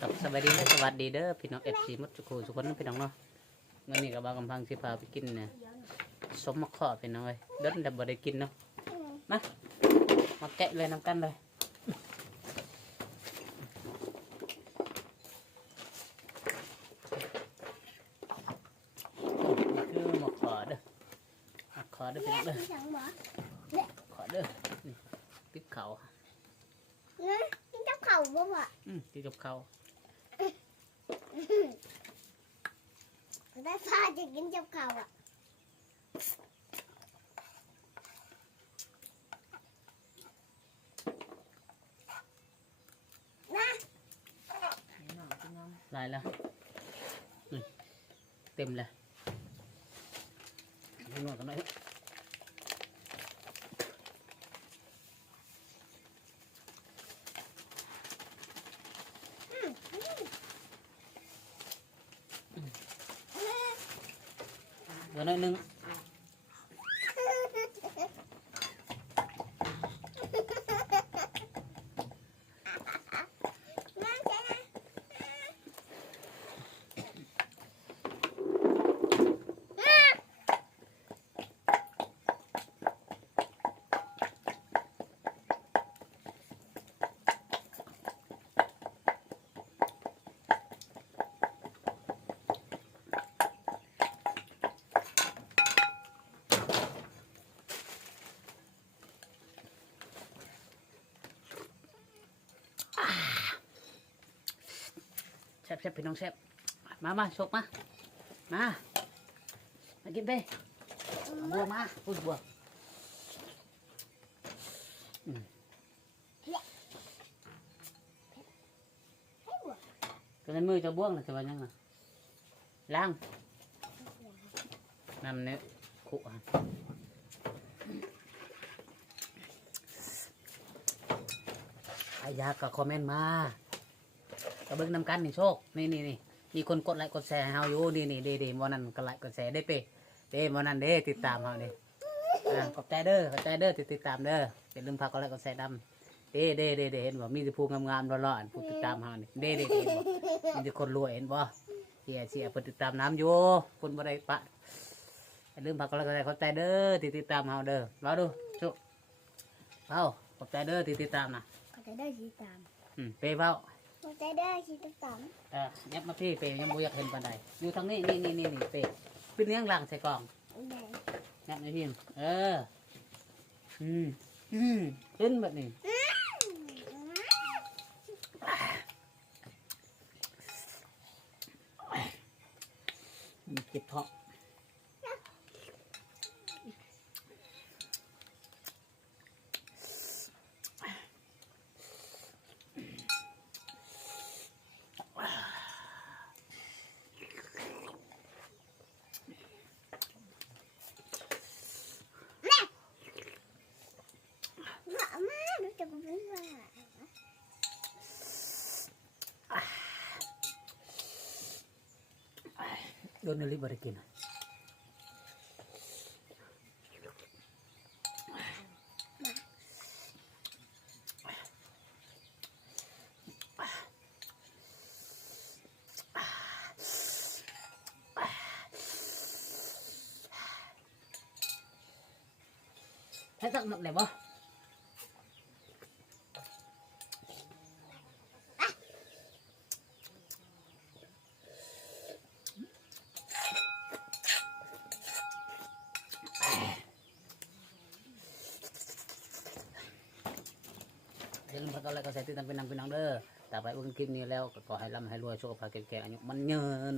กับสวัสดีและสวัสดีเด้อพี่น้องFCมดสุขุสุขคนพี่น้องเนาะวันนี้กับบางกำพังสิพาไปกินเนี่ยสมมะขอพี่น้องเลยเดินดับบ่ได้กินเนาะมาแกะเลยน้ำกันเลยนี่คือมะขอเด้อมะขอเด้อพี่น้องเด้อขอเด้อนี่ติ๊บเขากินกับข้าวบ่บ่ติ๊บกับเขาได้ฟ้าจะกินกับข้าวนะลายแล้วเต็มเลยนวดกันหน่อยเดี๋ยวหน่อยนึงแซ่บพี่น้องแซ่บมาชกมากินไปบัวมาพูดบัวตัวนั้นมือจะบ้วงนะจะว่ายังไงล้างน้ำเนื้อขุ่นใครอยากก็คอมเมนต์มากระเบื้องนำกันนี่โชคนี่มีคนกดไลค์กดแชร์ให้เฮาอยู่นี่เดวันนั้นก็ไลค์กดแชร์ได้เป้วันนั้นติดตามเฮานี่ขอบใจเด้อติดตามเด้ออย่าลืมพากกดไลค์กดแชร์ดำเห็นบ่มีแต่ผู้งามๆร้อนๆผู้ติดตามเฮานี่เห็นบ่มีแต่คนรวยเห็นบ่เสียเพิ่นติดตามน้ำอยู่คนบ่ได้ปะอย่าลืมพากกดไลค์กดแชร์ขอบใจเด้อติดตามเฮาเด้อรอดูชุบขอบใจเด้อติดตามนะขอบใจเด้อที่ตามเป้เว้าขอบใจเด้อที่ตามยับมาพี่เปยังบ่อยากเห็นปานใดอยู่ทางนี้นี่เปเป็นเลี้ยงหลังใส่กล่องยับมาพี่ขึ้นแบบนี้เจ็บท้องโดนลิบริกินให้สักหน่อยได้บ่อย่าลืมพักอะไรก็ใส่ติดตามเป็นนางเป็นนางเด้อแต่ไปอุ้นคลิปนี้แล้วก็ขอให้ร่ำให้รวยโชคภาพแก่ๆอายุมันเงิน